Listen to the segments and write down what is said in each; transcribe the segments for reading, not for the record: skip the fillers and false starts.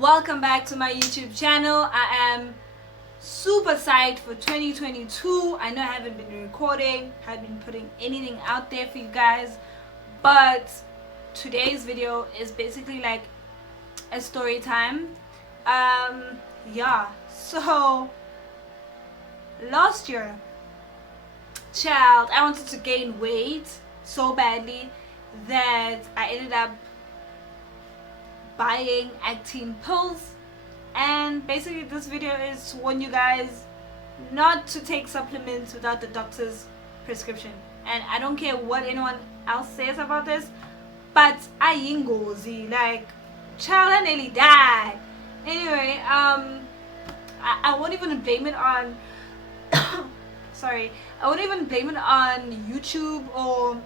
Welcome back to my YouTube channel. I am super psyched for 2022. I know I haven't been recording, haven't been putting anything out there for you guys, but today's video is basically like a story time. Yeah, so last year, child, I wanted to gain weight so badly that I ended up buying Actin Pills. And basically this video is to warn you guys not to take supplements without the doctor's prescription. And I don't care what anyone else says about this, but I ingozi, like, child, I nearly died. Anyway, I won't even blame it on sorry, I won't even blame it on YouTube or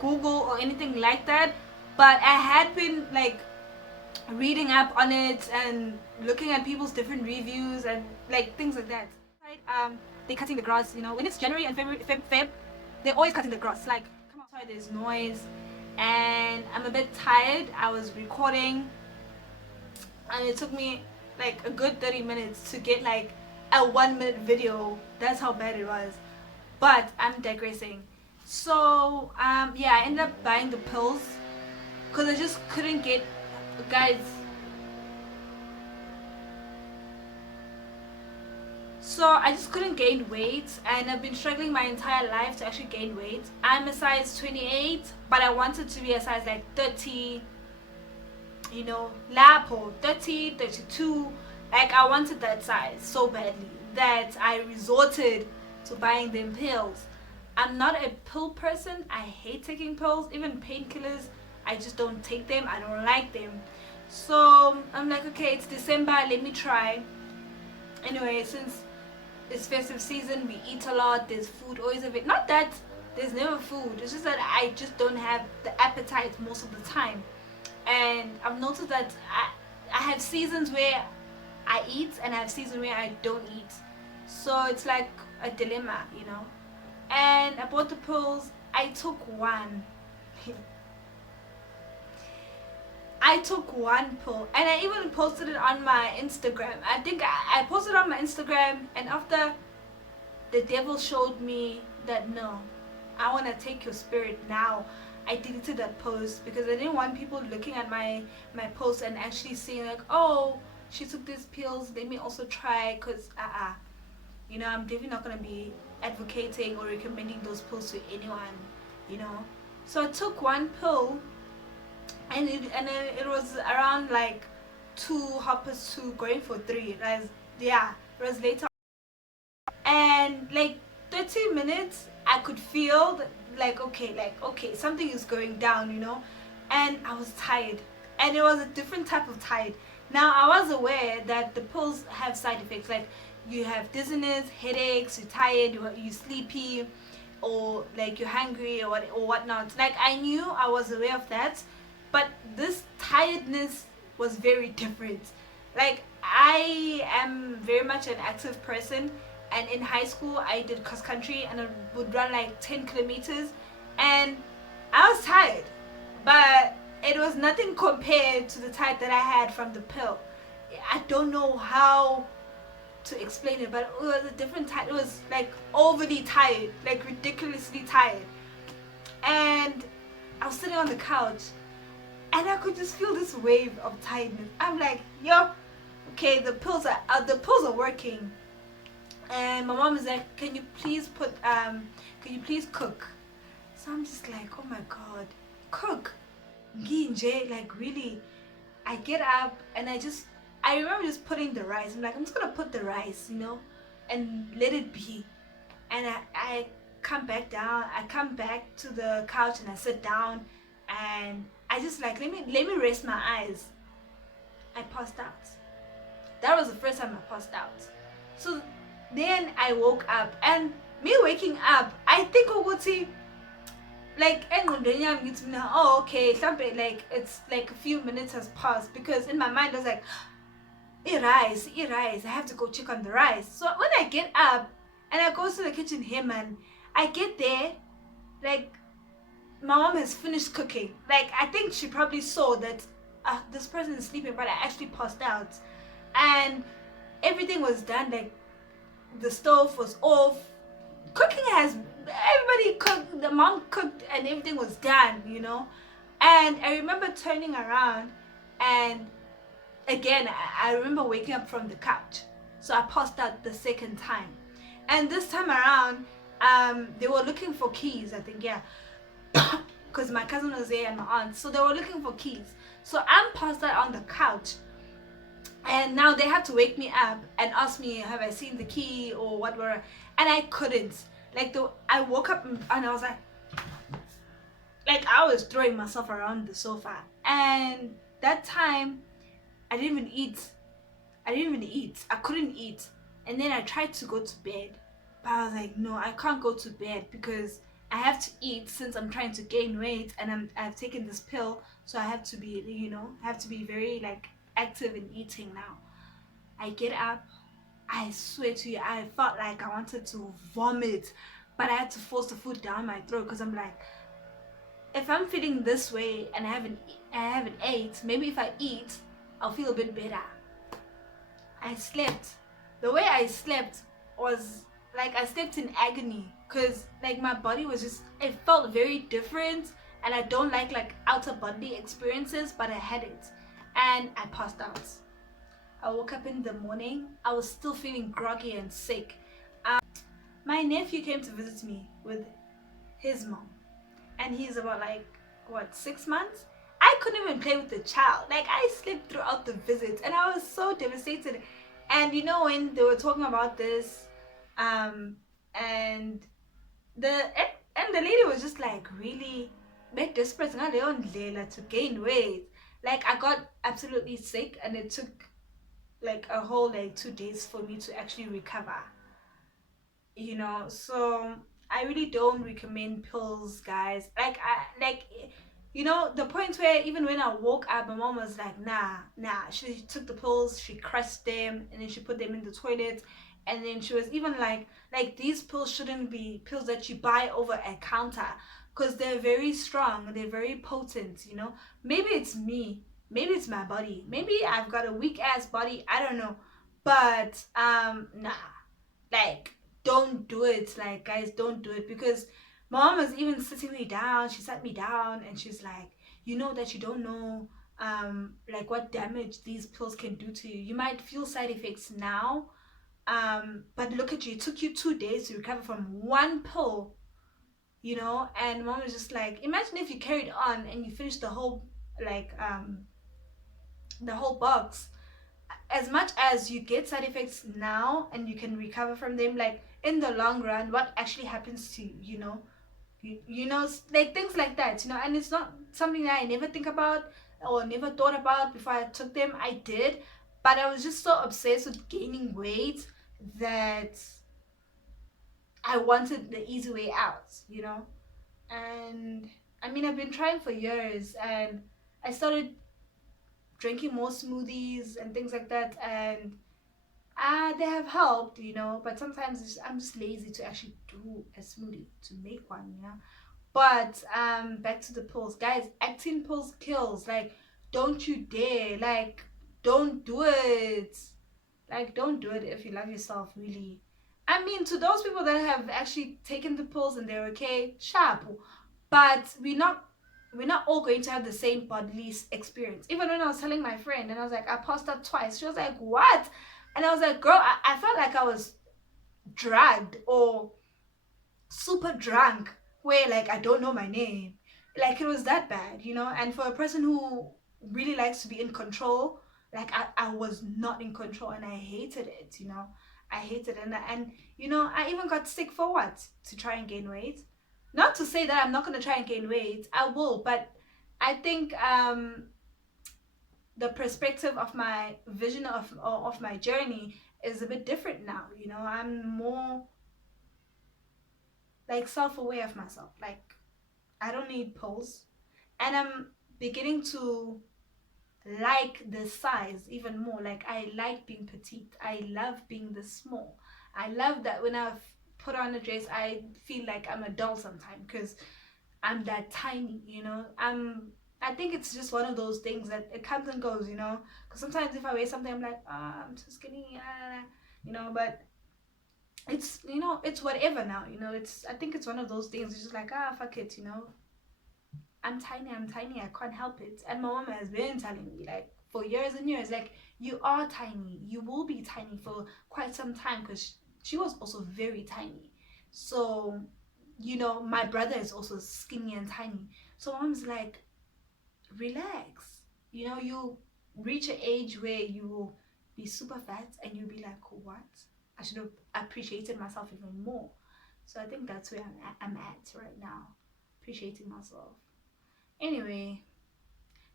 Google or anything like that, but I had been like reading up on it and looking at people's different reviews and like things like that. They're cutting the grass, you know, when it's January and Feb, they're always cutting the grass. Like, come on, sorry, there's noise and I'm a bit tired. I was recording and it took me like a good 30 minutes to get like a 1 minute video. That's how bad it was. But I'm digressing. So yeah, I ended up buying the pills because I just couldn't get, guys, so I just couldn't gain weight and I've been struggling my entire life to actually gain weight. I'm a size 28, but I wanted to be a size like 30, you know, lapo 30, 32. Like, I wanted that size so badly that I resorted to buying them pills. I'm not a pill person. I hate taking pills, even painkillers. I just don't take them. I don't like them. So I'm like, okay, it's December, let me try. Anyway, since it's festive season, we eat a lot, there's food always a bit. Not that there's never food, it's just that I just don't have the appetite most of the time. And I've noticed that I have seasons where I eat and I have seasons where I don't eat. So it's like a dilemma, you know. And I bought the pills. I took one. I took one pill and I even posted it on my Instagram. I think I posted on my Instagram, and after the devil showed me that no, I want to take your spirit now, I deleted that post because I didn't want people looking at my post and actually seeing like, oh, she took these pills, let me also try, because you know, I'm definitely not going to be advocating or recommending those pills to anyone, you know. So I took one pill and it was around like 2 going for 3. Yeah, it was later, and like 30 minutes I could feel that, like, okay, something is going down, you know. And I was tired, and it was a different type of tired. Now, I was aware that the pills have side effects, like you have dizziness, headaches, you're tired, you're sleepy, or like you're hungry or whatnot. Like, I knew, I was aware of that, but this tiredness was very different. Like, I am very much an active person, and in high school I did cross country and I would run like 10 kilometers, and I was tired, but it was nothing compared to the tired that I had from the pill. I don't know how to explain it, but it was a different type. It was like overly tired, like ridiculously tired. And I was sitting on the couch and I could just feel this wave of tiredness. I'm like, yo, okay, the pills are working. And my mom is like, can you please cook? So I'm just like, oh my god, cook, Ginje, like, really? I get up and I remember just putting the rice. I'm like, I'm just gonna put the rice, you know, and let it be. And I come back down. I come back to the couch and I sit down, and I just like, let me rest my eyes. I passed out. That was the first time I passed out. So then I woke up, and me waking up, I think Oguti, like, oh, okay, something like, it's like a few minutes has passed, because in my mind I was like, rice, I have to go check on the rice. So when I get up and I go to the kitchen here, man, I get there, like, my mom has finished cooking. Like, I think she probably saw that this person is sleeping, but I actually passed out. And everything was done, like the stove was off, cooking has, everybody cooked, the mom cooked, and everything was done, and I remember turning around, and again I remember waking up from the couch. So I passed out the second time, and this time around they were looking for keys, I think, yeah. Because my cousin was there and my aunt, so they were looking for keys. So I'm passed out on the couch, and now they had to wake me up and ask me, have I seen the key or whatever, and I couldn't. Like, I woke up and I was like I was throwing myself around the sofa. And that time I didn't even eat. I couldn't eat. And then I tried to go to bed, but I was like, no, I can't go to bed because I have to eat, since I'm trying to gain weight, and I've taken this pill, so I have to be, I have to be very like active in eating now. I get up. I swear to you, I felt like I wanted to vomit, but I had to force the food down my throat because I'm like, if I'm feeling this way and I haven't ate, maybe if I eat, I'll feel a bit better. I slept. The way I slept was like I slept in agony, because like my body was just, it felt very different, and I don't like outer body experiences, but I had it, and I passed out. I woke up in the morning. I was still feeling groggy and sick. My nephew came to visit me with his mom, and he's about like, what, 6 months. I couldn't even play with the child. Like, I slept throughout the visit, and I was so devastated. And when they were talking about this, and the lady was just like, really bit desperate to gain weight. Like, I got absolutely sick, and it took like a whole like 2 days for me to actually recover. So I really don't recommend pills, guys. The point where even when I woke up, my mom was like, nah. She took the pills, she crushed them, and then she put them in the toilet. And then she was even like these pills shouldn't be pills that you buy over a counter, because they're very strong, they're very potent. Maybe it's me, maybe it's my body, maybe I've got a weak ass body, I don't know. But nah, like, don't do it. Like, guys, don't do it, because my mom was even sitting me down. She sat me down, and she's like, that you don't know like what damage these pills can do to you. You might feel side effects now, but look at you, it took you 2 days to recover from one pill. And mom was just like, imagine if you carried on and you finished like the whole box. As much as you get side effects now and you can recover from them, like, in the long run, what actually happens to you, like things like that. And it's not something that I never think about or never thought about before I took them. I did, but I was just so obsessed with gaining weight that I wanted the easy way out. And I mean, I've been trying for years, and I started drinking more smoothies and things like that, and they have helped, but sometimes I'm just lazy to actually do a smoothie, to make one. But back to the pills, guys. Actin Pills kills. Like, don't you dare. Like, don't do it. Like, don't do it if you love yourself, really. I mean, to those people that have actually taken the pills and they're okay, sharp. But we're not all going to have the same bodily experience. Even when I was telling my friend, and I was like, I passed out twice, she was like, what? And I was like, girl, I felt like I was drugged or super drunk, where like I don't know my name. Like, it was that bad. And for a person who really likes to be in control, like, I was not in control, and I hated it. I hated it. And I even got sick for what? To try and gain weight. Not to say that I'm not going to try and gain weight, I will, but I think the perspective of my vision of my journey is a bit different now. I'm more like self-aware of myself. Like, I don't need pills, and I'm beginning to like the size even more. Like, I like being petite, I love being this small. I love that when I've put on a dress, I feel like I'm a doll sometimes, because I'm that tiny. I think it's just one of those things that it comes and goes, you know. Because sometimes if I wear something, I'm like, ah, I'm too skinny, you know. But it's, you know, it's whatever now, you know. It's, I think it's one of those things. It's just like, ah, fuck it, you know. I'm tiny, I can't help it. And my mom has been telling me, like, for years and years, like, you are tiny. You will be tiny for quite some time, because she was also very tiny. So, you know, my brother is also skinny and tiny. So mom's like, relax. You know, you reach an age where you will be super fat and you'll be like, what? I should have appreciated myself even more. So I think that's where I'm at right now, appreciating myself. Anyway,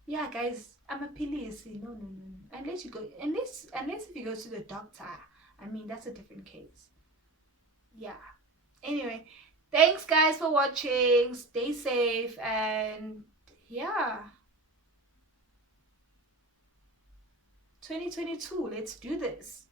yeah, guys, I'm a pilisi. No, no, no, no. Unless you go, unless if you go to the doctor, I mean, that's a different case. Yeah. Anyway, thanks guys for watching. Stay safe and yeah, 2022. Let's do this.